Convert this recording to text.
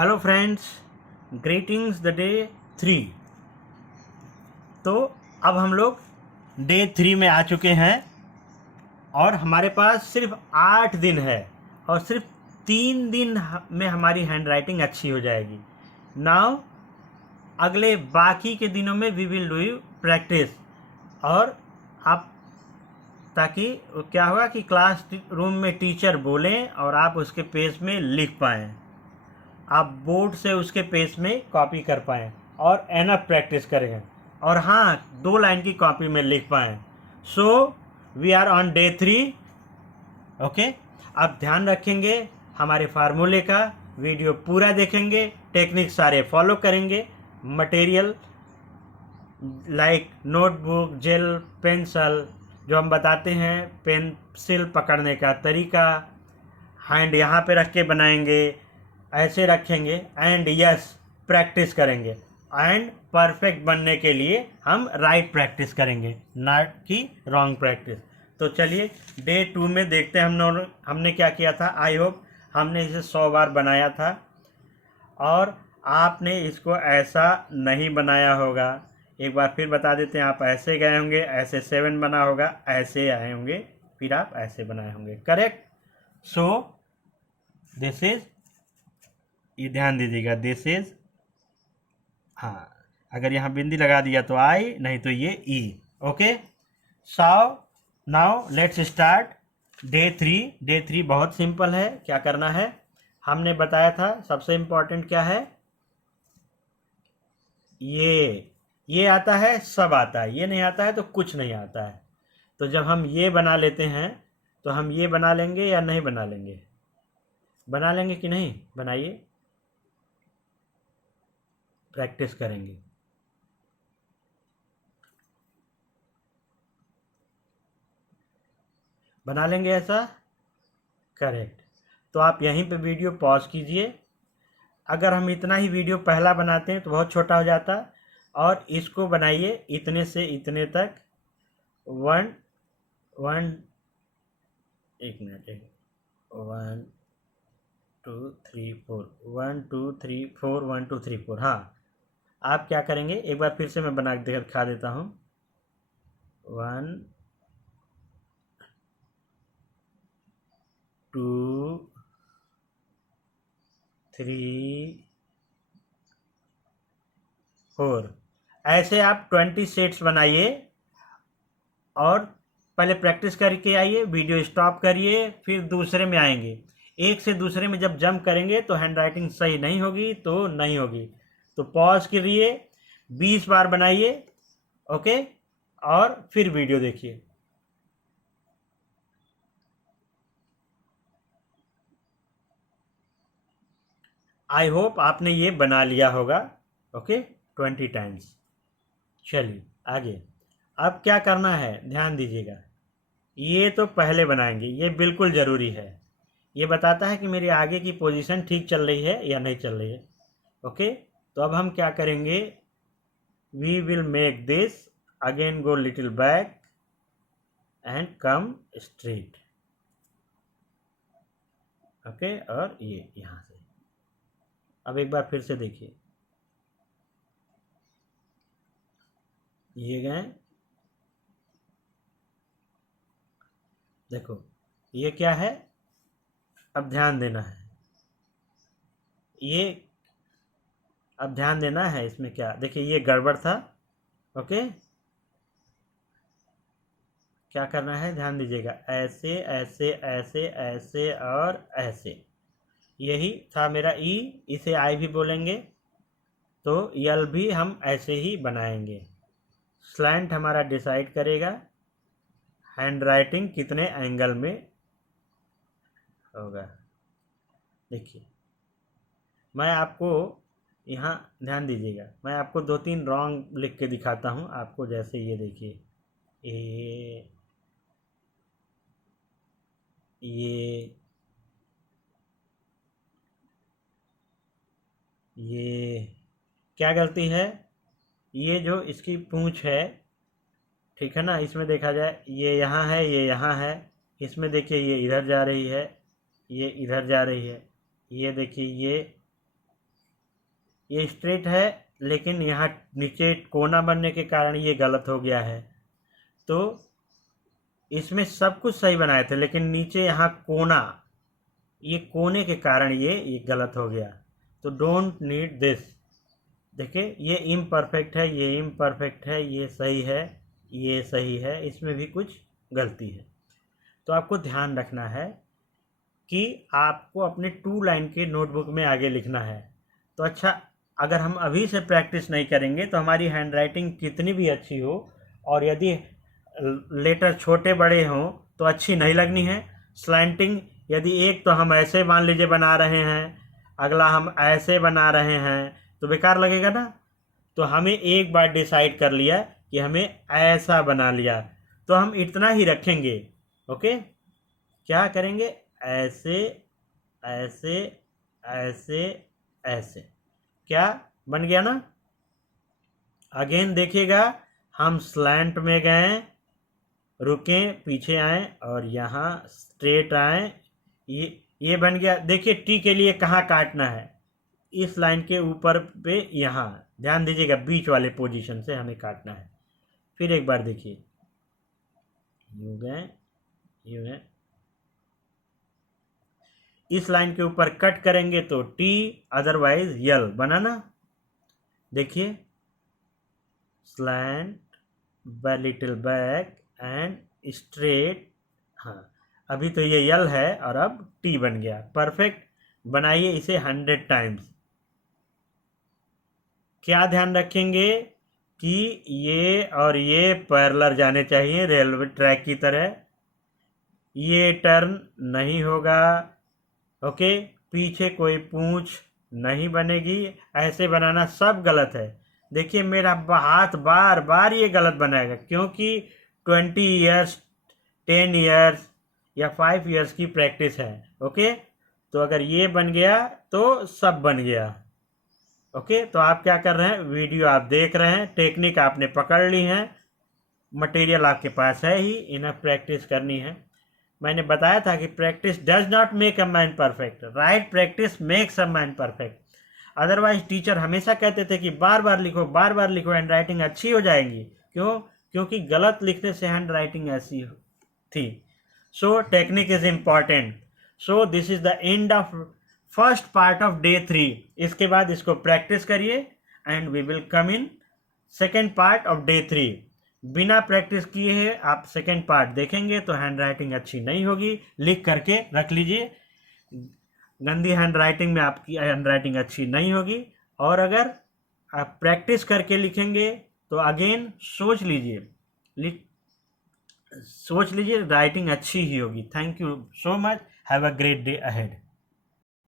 Hello friends, greetings the day 3। तो अब हम लोग डे 3 में आ चुके हैं और हमारे पास सिर्फ 8 दिन है और सिर्फ 3 दिन में हमारी हैंड राइटिंग अच्छी हो जाएगी। नाउ अगले बाकी के दिनों में वी विल डू प्रैक्टिस, और आप ताकि क्या होगा कि क्लास रूम में टीचर बोलें और आप उसके पेज में लिख पाएँ, आप बोर्ड से उसके पेज में कॉपी कर पाएँ और एनफ प्रैक्टिस करें, और हाँ 2 लाइन की कॉपी में लिख पाएँ। So we are on day 3। Okay, आप ध्यान रखेंगे हमारे फार्मूले का, वीडियो पूरा देखेंगे, टेक्निक सारे फॉलो करेंगे, material like notebook, gel, pencil जो हम बताते हैं, पेंसिल पकड़ने का तरीका, हैंड यहाँ पे रख के बनाएंगे, ऐसे रखेंगे, एंड यस प्रैक्टिस करेंगे। एंड परफेक्ट बनने के लिए हम राइट प्रैक्टिस करेंगे, नॉट कि रॉन्ग प्रैक्टिस। तो चलिए डे 2 में देखते हैं हमने क्या किया था। आई होप हमने इसे 100 बार बनाया था और आपने इसको ऐसा नहीं बनाया होगा। एक बार फिर बता देते हैं, आप ऐसे गए होंगे, ऐसे 7 बना होगा, ऐसे आए होंगे, फिर आप ऐसे बनाए होंगे, करेक्ट। सो दिस इज, ये ध्यान दीजिएगा, दिस इज, हाँ अगर यहाँ बिंदी लगा दिया तो आई, नहीं तो ये E. Okay, so now let's start day 3। Day 3 बहुत सिंपल है। क्या करना है, हमने बताया था सबसे इम्पोर्टेंट क्या है, ये आता है, सब आता है, ये नहीं आता है तो कुछ नहीं आता है। तो जब हम ये बना लेते हैं तो हम ये बना लेंगे या नहीं बना लेंगे, बना लेंगे कि नहीं, बनाइए, प्रैक्टिस करेंगे। बना लेंगे ऐसा, करेक्ट। तो आप यहीं पे वीडियो पॉज कीजिए। अगर हम इतना ही वीडियो पहला बनाते हैं तो बहुत छोटा हो जाता, और इसको बनाइए इतने से इतने तक, 1 1 1 मिनट, 1 2 3 4, 1 2 3 4, 1 2 3 4। हाँ, आप क्या करेंगे, एक बार फिर से मैं बना के दिखा देता हूँ। 1 2 3 4, ऐसे आप 20 सेट्स बनाइए और पहले प्रैक्टिस करके आइए, वीडियो स्टॉप करिए, फिर दूसरे में आएंगे। एक से दूसरे में जब जंप करेंगे तो हैंड राइटिंग सही नहीं होगी, तो नहीं होगी। तो पॉज करिए, 20 बार बनाइए, ओके, और फिर वीडियो देखिए। आई होप आपने ये बना लिया होगा, ओके, 20 टाइम्स। चलिए आगे, अब क्या करना है, ध्यान दीजिएगा। ये तो पहले बनाएंगे, ये बिल्कुल ज़रूरी है, ये बताता है कि मेरी आगे की पोजीशन ठीक चल रही है या नहीं चल रही है। ओके, तो अब हम क्या करेंगे, we will make this, again go little back and come straight. Okay, और ये यहाँ से, अब एक बार फिर से देखिए, ये गए, देखो ये क्या है, अब ध्यान देना है, ये अब ध्यान देना है इसमें, क्या देखिए ये गड़बड़ था। ओके, क्या करना है, ध्यान दीजिएगा, ऐसे ऐसे ऐसे ऐसे और ऐसे, यही था मेरा ई, इसे आई भी बोलेंगे, तो यल भी हम ऐसे ही बनाएंगे। स्लैंट हमारा डिसाइड करेगा हैंड राइटिंग कितने एंगल में होगा। देखिए मैं आपको यहाँ, ध्यान दीजिएगा, मैं आपको 2-3 रॉन्ग लिख के दिखाता हूँ आपको, जैसे ये देखिए, ये क्या गलती है, ये जो इसकी पूंछ है, ठीक है ना, इसमें देखा जाए ये यहाँ है, ये यहाँ है, इसमें देखिए ये इधर जा रही है, ये इधर जा रही है, ये देखिए ये स्ट्रेट है, लेकिन यहाँ नीचे कोना बनने के कारण ये गलत हो गया है। तो इसमें सब कुछ सही बनाए थे, लेकिन नीचे यहाँ कोना, ये कोने के कारण ये गलत हो गया। तो डोंट नीड दिस। देखिए ये इम्परफेक्ट है, ये इम्परफेक्ट है, ये सही है, ये सही है, इसमें भी कुछ गलती है। तो आपको ध्यान रखना है कि आपको अपने 2 लाइन के नोटबुक में आगे लिखना है। तो अच्छा, अगर हम अभी से प्रैक्टिस नहीं करेंगे तो हमारी हैंडराइटिंग कितनी भी अच्छी हो, और यदि लेटर छोटे बड़े हों तो अच्छी नहीं लगनी है। स्लैंटिंग, यदि एक तो हम ऐसे मान लीजिए बना रहे हैं, अगला हम ऐसे बना रहे हैं, तो बेकार लगेगा ना। तो हमें एक बार डिसाइड कर लिया कि हमें ऐसा बना लिया, तो हम इतना ही रखेंगे। ओके, क्या करेंगे? ऐसे ऐसे ऐसे ऐसे, क्या बन गया ना। अगेन देखिएगा, हम स्लैंट में गए, रुकें, पीछे आए और यहाँ स्ट्रेट आए, ये बन गया। देखिए टी के लिए कहाँ काटना है, इस लाइन के ऊपर पे, यहाँ ध्यान दीजिएगा, बीच वाले पोजीशन से हमें काटना है। फिर एक बार देखिए, यूं गए, यूं गए, इस लाइन के ऊपर कट करेंगे तो टी, अदरवाइज यल बना ना। देखिए slant, little back and straight. हाँ, अभी तो ये यल है और अब टी बन गया। परफेक्ट। बनाइए इसे 100 टाइम्स। क्या ध्यान रखेंगे कि ये और ये पैरेलल जाने चाहिए, रेलवे ट्रैक की तरह। ये टर्न नहीं होगा। ओके, पीछे कोई पूंछ नहीं बनेगी, ऐसे बनाना सब गलत है। देखिए मेरा हाथ बार बार ये गलत बनाएगा, क्योंकि 20 ईयर्स, 10 ईयर्स या 5 ईयर्स की प्रैक्टिस है। ओके, तो अगर ये बन गया तो सब बन गया। ओके, तो आप क्या कर रहे हैं, वीडियो आप देख रहे हैं, टेक्निक आपने पकड़ ली है, मटेरियल आपके पास है ही, इनफ प्रैक्टिस करनी है। मैंने बताया था कि practice does not make a man perfect, right practice makes a man perfect. Otherwise teacher हमेशा कहते थे कि बार बार लिखो, बार बार लिखो, हैंड राइटिंग अच्छी हो जाएगी। क्यों? क्योंकि गलत लिखने से हैंड राइटिंग ऐसी थी। So technique is important. So this is the end of first part of day 3। इसके बाद इसको प्रैक्टिस करिए and we will come in second part of day 3। बिना प्रैक्टिस किए है आप सेकेंड पार्ट देखेंगे तो हैंड राइटिंग अच्छी नहीं होगी। लिख करके रख लीजिए, गंदी हैंड राइटिंग में आपकी हैंड राइटिंग अच्छी नहीं होगी। और अगर आप प्रैक्टिस करके लिखेंगे तो अगेन सोच लीजिए राइटिंग अच्छी ही होगी। Thank you so much, have a great day ahead.